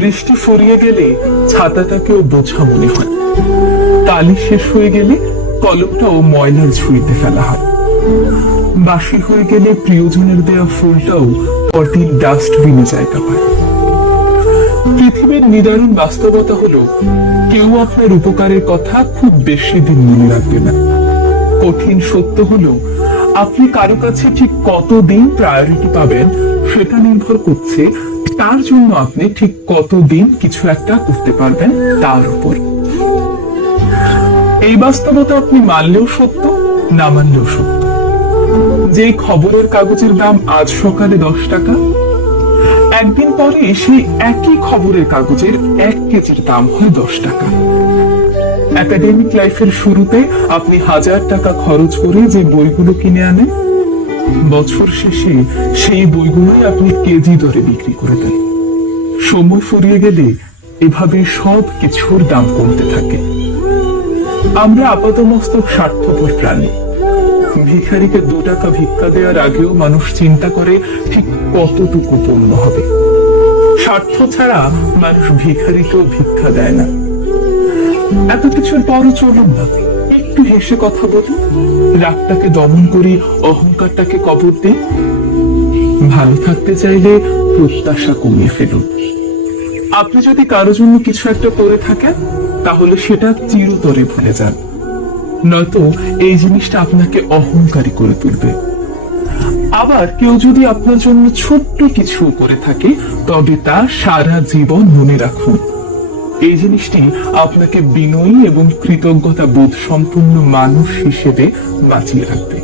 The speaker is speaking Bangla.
বৃষ্টি ফুরিয়ে গেলে ছাতাটাকেও বোঝা মনে হয়, তালি শেষ হয়ে গেলে কলমটাও ময়লার ঝুড়িতে ফেলা হয়, বাসি হয়ে গেলে প্রিয়জনের দেয়া ফুলটাও পরদিন ডাস্টবিনে জায়গা পায়। পৃথিবীর নিদারুণ বাস্তবতা হলো কেউ আপনার উপকারের কথা খুব বেশি দিন মনে রাখবে না। কঠিন সত্য হলো আপনি কারো কাছে ঠিক কতদিন প্রায়োরিটি পাবেন সেটা নির্ভর করছে তার জন্য আপনি ঠিক কতদিন কিছু একটা করতে পারবেন তার উপর। এই বাস্তবতা আপনি মানলেও সত্য, না মানলেও সত্য। যে খবরের কাগজের দাম আজ সকালে 10 টাকা, একদিন পরে সেই একই খবরের কাগজের 1 কেজির দাম হয় 10 টাকা। একাডেমিক লাইফের শুরুতে আপনি 1000 টাকা খরচ করে যে বইগুলো কিনে আনেন, বছর শেষে সেই বইগুলোই আপনি কেজি দরে বিক্রি করে দেন। সময় ফুরিয়ে গেলে এভাবে সব কিছুর দাম কমতে থাকে। আমরা আপাতমস্তক স্বার্থপর প্রাণী। ভিখারিকে 2 টাকা ভিক্ষা দেওয়ার আগেও মানুষ চিন্তা করে ঠিক কতটুকু পূর্ণ হবে। স্বার্থ ছাড়া মানুষ ভিখারিকেও ভিক্ষা দেয় না। এত কিছুর পরও চলুন না, একটু হেসে কথা বলি, রাগটাকে দমন করি, অহংকারটাকে কবর দিই। ভালো থাকতে চাইলে প্রত্যাশা কমিয়ে ফেলুন। আপনি যদি কারো জন্য কিছু একটা করে থাকেন তাহলে সেটা চিরতরে ভুলে যান, নয়তো এই জিনিসটা আপনাকে অহংকারী করে তুলবে। আবার কেউ যদি আপনার জন্য ছোট্ট কিছু করে থাকে তবে তা সারা জীবন মনে রাখুন। এই জিনিসটি আপনাকে বিনয়ী এবং কৃতজ্ঞতা বোধ সম্পন্ন মানুষ হিসেবে বাঁচিয়ে রাখবে।